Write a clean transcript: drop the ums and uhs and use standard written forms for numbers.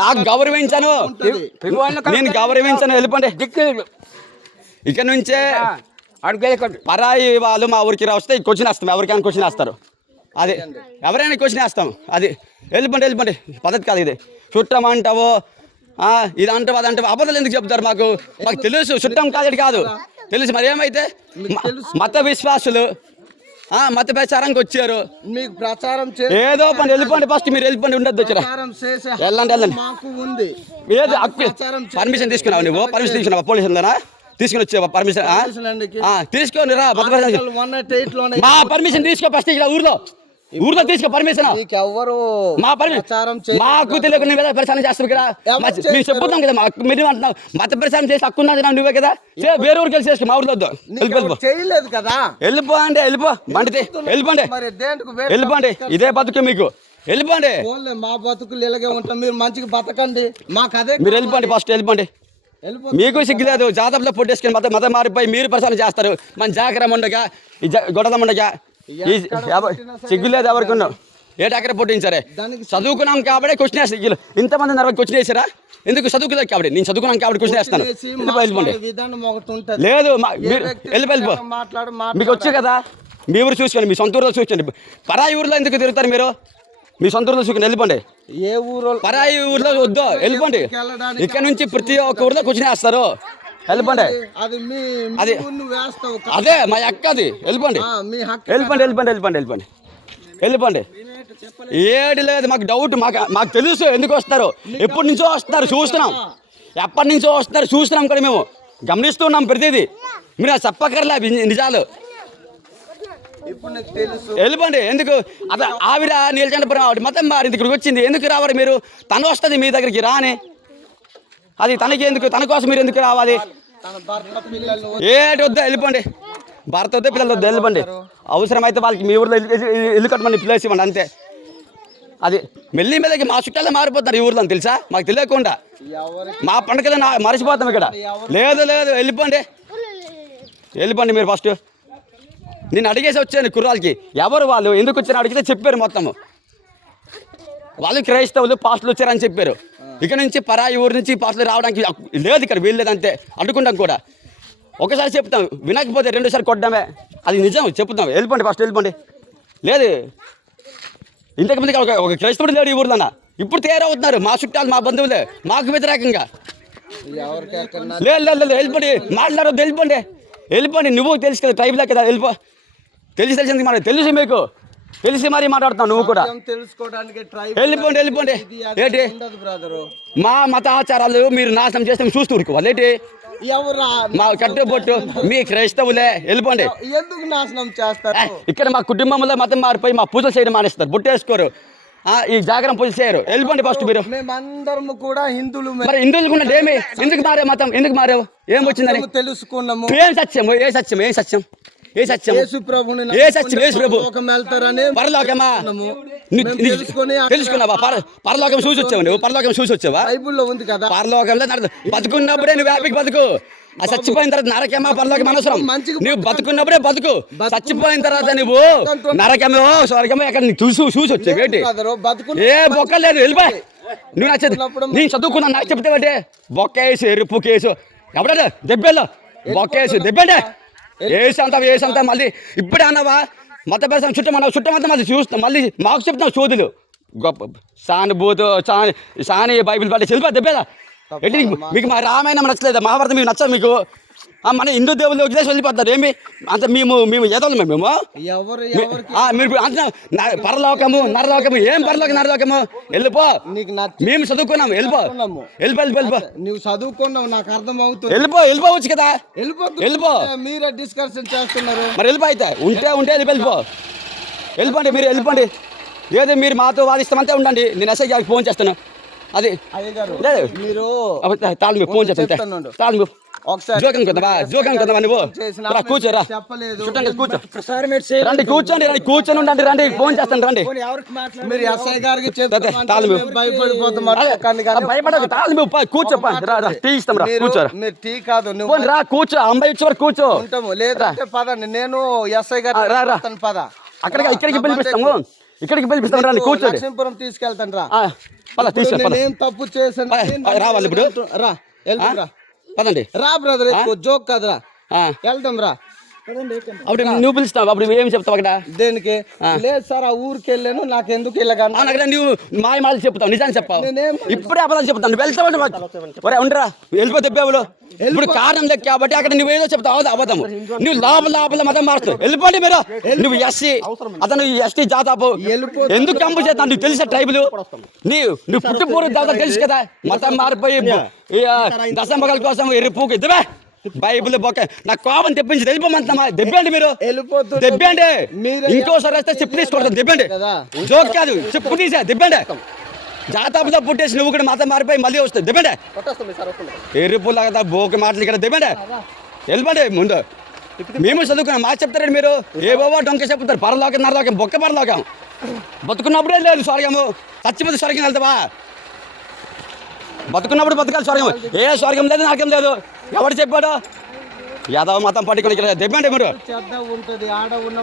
నాకు గౌరవించాను, నేను గౌరవించాను. వెళ్ళిపోండి ఇక్కడ నుంచే. పరాయి వాళ్ళు మా ఊరికి వస్తే క్వశ్చన్ వేస్తాం, ఎవరికైనా క్వశ్చన్ వేస్తారు. అది ఎవరైనా క్వశ్చన్ వేస్తాం. అది వెళ్ళిపోండి పద్ధతి కాదు ఇది. చుట్టం అంటావో ఇది అంటావు అది అంటావు, అబద్ధాలు ఎందుకు చెప్తారు? మాకు తెలుసు చుట్టం కాదు తెలుసు. మరి ఏమైతే మత విశ్వాసులు మత ప్రచారానికి వచ్చారు, మీకు ప్రచారం ఏదో పని. వెళ్ళిపోండి ఫస్ట్, మీరు వెళ్ళిపోండి, ఉండద్దు వచ్చారా. వెళ్ళండి ఏదో పర్మిషన్ తీసుకున్నావు నువ్వు? పర్మిషన్ తీసుకున్నావా? పోలీసులనా తీసుకుని వచ్చావా పర్మిషన్? తీసుకొని రా. మా పర్మిషన్ తీసుకో ఫస్ట్. ఇలా ఊర్లో తీసుకో పర్మిషన్. మా పర్మిషన్ మాకు తెలియక నువ్వు ప్రచారం చేస్తావు కదా. మేము చెప్పుతాం కదా, మీరు అంటున్నావు మత ప్రచారం చేసి హక్కు ఉన్నది నువ్వే కదా. వేరే ఊరికి వెళ్ళి చేసుకో, మా ఊరిలో చేయలేదు కదా. వెళ్ళిపో బండి వెళ్ళిపోండి. ఇదే బతుకు మీకు. వెళ్ళిపోండి. మా బతుకులు ఇలాగే ఉంటాం, మీరు మంచిగా బతకండి. మాకు అదే. మీరు వెళ్ళిపోండి ఫస్ట్, వెళ్ళిపోండి. మీకు సిగ్గులేదు. జాతరలో పొట్టేసుకొని మతం మారిపోయి మీరు ప్రచారం చేస్తారు. మన జాగ్రత్త ఉండగా గొడవ ఉండగా సిగ్గులేదు ఎవరికి ఉన్నావు. ఏటాకర పొట్టించారే. చదువుకున్నాం కాబట్టి క్వశ్చన్ వేస్తారు. ఇంతమంది 40 క్వశ్చన్ వేసారా? ఎందుకు? చదువుకోలేదు కాబట్టి. నేను చదువుకున్నాం కాబట్టి క్వశ్చన్ వేస్తాను. వెళ్ళిపోండి. లేదు వెళ్ళిపో. మీకు వచ్చు కదా, మీ ఊరు చూసుకోండి, మీ సొంత ఊరిలో చూసుకోండి. పరాయి ఊరిలో ఎందుకు తిరుగుతారు మీరు? మీ సొంత ఊరిలో చూసుకుని వెళ్ళిపోండి. ఏ ఊరు పరాయి ఊరిలో వద్దు, వెళ్ళిపోండి. ఇక్కడ నుంచి ప్రతి ఒక్క ఊరిలో క్వశ్చన్ వేస్తారు. వెళ్ళిపోండి. అదే మా అక్క, అది వెళ్ళిపోండి. ఏడు లేదు మాకు డౌట్. మాకు తెలుసు ఎందుకు వస్తారు, ఎప్పటి నుంచో వస్తున్నారు చూస్తున్నాం. ఎప్పటి నుంచో వస్తున్నారు చూస్తున్నాం కూడా, మేము గమనిస్తున్నాం ప్రతిదీ. మీరు చెప్పక్కర్లే నిజాలు. వెళ్ళిపోండి. ఎందుకు ఆవిడ నీలచండపురం ఆవిడ మతం మారింది, ఇక్కడికి వచ్చింది. ఎందుకు రావాలి మీరు? తను వస్తుంది మీ దగ్గరికి రాని. అది తనకి ఎందుకు? తన కోసం మీరు ఎందుకు రావాలి? ఏటి వద్దా? వెళ్ళిపోండి. భర్త వద్ద పిల్లలు వద్దా? వెళ్ళిపోండి. అవసరమైతే వాళ్ళకి మీ ఊర్లో ఇల్లు కట్టమని ప్లేస్ ఇవ్వండి అంతే. అది మెల్లికి మా చుట్టాలే మారిపోతున్నారు ఈ ఊర్లో, తెలుసా? మాకు తెలియకుండా మా పండుగలు మర్చిపోతాం ఇక్కడ. లేదు వెళ్ళిపోండి మీరు ఫస్ట్. నేను అడిగేసి వచ్చాను కుర్రాలకి, ఎవరు వాళ్ళు ఎందుకు వచ్చారని అడిగితే చెప్పారు మొత్తము. వాళ్ళు క్రైస్తవులు పాస్టులు వచ్చారని చెప్పారు. ఇక్కడ నుంచి పరాయి ఊరి నుంచి పాస్టులు రావడానికి లేదు, ఇక్కడ వీల్లేదు అంతే. అడ్డుకుంటాం కూడా. ఒకసారి చెప్తాం, వినకపోతే 2సారి కొట్టడమే. అది నిజం చెప్తాం. వెళ్ళిపోండి ఫస్ట్, వెళ్ళిపోండి. లేదు ఇంతకుముందు ఒక క్రైస్తవుడు లేడు ఈ ఊర్లోనా. ఇప్పుడు తయారవుతున్నారు మా చుట్టాలు, మా బంధువులే మాకు వ్యతిరేకంగా. లేదు వెళ్ళిపోండి. మాట్లాడొద్దు, వెళ్ళిపోండి. నువ్వు తెలుసు కదా, ట్రైబ్లే కదా, వెళ్ళిపో. తెలిసింది మాట తెలుసు మీకు, తెలిసి మరీ మాట్లాడుతున్నావు నువ్వు కూడా. వెళ్ళిపోండి. ఏంటి మా మత ఆచారాలు మీరు నాశనం చేస్తే చూస్తూ ఊరుకోవాలి ఏంటి? మా కట్టుబొట్టు మీ క్రైస్తవులే. వెళ్ళిపోండి. ఎందుకు నాశనం చేస్తారు? ఇక్కడ మా కుటుంబంలో మతం మారిపోయి మా పూజలు చేయడం మానేస్తారు, బొట్టేసుకోరు, ఈ జాగరణ పూజ చేయరు. వెళ్ళిపోండి ఫస్ట్ మీరు. మేమందరం కూడా హిందువులు. మరి హిందువులకు ఉన్నది ఏమి? ఎందుకు మారే మతం? ఎందుకు మారావు? ఏం వచ్చిందని తెలుసుకున్నాము. ఏం సత్యం? పరలోకమా? తెలుసుకున్నావా? పరలోకం చూసి వచ్చావు నువ్వు? పరలోకం చూసి వచ్చావా? బైబిల్లో ఉంది కదా. పరలోకంలో బతుకున్నప్పుడే నువ్వు హ్యాపీకి బతుకు. ఆ చచ్చిపోయిన తర్వాత నరకమా పరలోకం అనవసరం. నువ్వు బతుకున్నప్పుడే బతుకు. చచ్చిపోయిన తర్వాత నువ్వు నరకమో స్వర్గమో ఎక్కడ చూసి వచ్చావు ఏంటి? ఏ బొక్క లేదు, వెళ్ళిపోయి. నువ్వు నచ్చదు. నేను చదువుకున్నా నాకు చెప్తే అంటే బొక్క వేసి ఎరుపు కేసు ఎవడ దెబ్బెల్లో బొక్క వేసి దెబ్బంటే వేసంతా మళ్ళీ ఇప్పుడే అన్నావా? మత ప్రచారం చుట్టమంతా మళ్ళీ చూస్తాం. మళ్ళీ మాకు చెప్తాం సోదులు గొప్ప సానుభూతు సాని బైబిల్ పట్టి చెల్లిపా దెబ్బేదా ఏంటి? మీకు మా రామాయణం నచ్చలేదా? మహాభారతం మీకు నచ్చదు? మీకు మన హిందూ దేవుళ్ళు వదిలేసి వెళ్ళిపోతారు. ఏమి అంత మేము ఎదవలు మేము మీరు అంటున్నా పరలోకము నరలోకము. ఏం పరలోకం నరలోకము? వెళ్ళిపో. మేము చదువుకున్నాం. వెళ్ళిపో. నువ్వు చదువుకున్నావు, నాకు అర్థం అవుతుంది. వెళ్ళిపోవచ్చు కదా. వెళ్ళిపో. మీరే డిస్కషన్ చేస్తున్నారు. మరి వెళ్ళిపో. అయితే ఉంటే వెళ్ళిపోండి మీరు. వెళ్ళిపోండి. లేదు మీరు మాతో వాదిస్తామంతే ఉండండి. నేను ఎస్ఐ గారికి ఫోన్ చేస్తాను. అది మీరు తాళం ఫోన్ చేస్తాను. తాళం జోకం కదా నువ్వు కూర్చోరా. రండి కూర్చొని ఉండండి. రండి ఫోన్ చేస్తాను. రండి భయపడకు. తాళం కూర్చో. టీ ఇస్తాం రా. కూర్చోరా. టీ కాదు రా కూర్చో. అమ్మాయి వచ్చి వరకు కూర్చో. లేదా పదండి, నేను ఎస్ఐ గారు పద. ఇక్కడికి పిలిపిస్తాము. ఇక్కడికి పిలిపిస్తాను రండి కూర్చోండి లక్ష్మీపురం తీసుకెళ్తాను రా. తీసుకెళ్ళి పద. నేనేం తప్పు చేశాను? రావాలి ఇప్పుడు. రా వెళ్తాం రా. పదండి. రా బ్రదర్, జోక్ కదరా, ఆ. వెళ్దాం రా. అప్పుడు నువ్వు పిలుస్తావు, అప్పుడు ఏం చెప్తావు అక్కడ? దేనికి? లేదు సార్, ఆ ఊరికి వెళ్ళాను, నాకు ఎందుకు ఇలాగన్నా. అక్కడ నువ్వు మాయమాటలు చెప్తావు, నిజాన్ని చెప్పావు. నేనేం ఇప్పుడే అబద్ధాలు చెప్తాను. నువ్వు వెళ్తావు ఉండరా, వెళ్ళిపోతే చెప్పావులు. ఇప్పుడు కారణం లేదు కాబట్టి అక్కడ నువ్వు ఏదో చెప్తావు, అది అబద్ధం. నువ్వు లోపల మతం మారుస్తావు. వెళ్ళిపోండి మీరు. నువ్వు ఎస్సీ, అతను ఎస్టీ జాతాపు. ఎందుకు కంపు చేస్తాను? నీకు తెలుసా ట్రైబులు? నువ్వు పుట్టుపూర్వ జాతా తెలుసు కదా. మతం మారిపోయి దశంబగల కోసం ఎరుపుకు ఇద్దవే బైబుల్ బొక్క. నాకు కోపం తెప్పించి వెళ్ళిపోమంటున్నామా? దెబ్బండి మీరు, దెబ్బండి. ఇంకోసారి వస్తే చెప్పు తీసుకుంటాను, దెబ్బండి. జోక్ కాదు, చెప్పు తీసా దెబ్బండి. జాతాపుతో పుట్టేసి నువ్వు కూడా మతం మారిపోయి మళ్ళీ వస్తాయి, దెబ్బండి. ఎరుపులా కదా బోక మాటలు ఇక్కడ, దెబ్బండి. వెళ్ళిపోండి ముందు. మేము చదువుకున్నాం, మాకు చెప్తారండి మీరు. ఏవో డొంక చెప్తారు. పరలోకం నరలోకం, బొక్క పరలోకం. బతుకున్నప్పుడే లేదు స్వర్గము, చచ్చిపోతే స్వర్గం వెళ్తావా? బతుకున్నప్పుడు బతకాలి స్వర్గం. ఏ స్వర్గం లేదు, నాకేం లేదు. ఎవడు చెప్పాడు? యాదవ మతం పట్టుకుని దెబ్బండి మీరు. చెడ్డ ఉంటది, ఆడ ఉన్న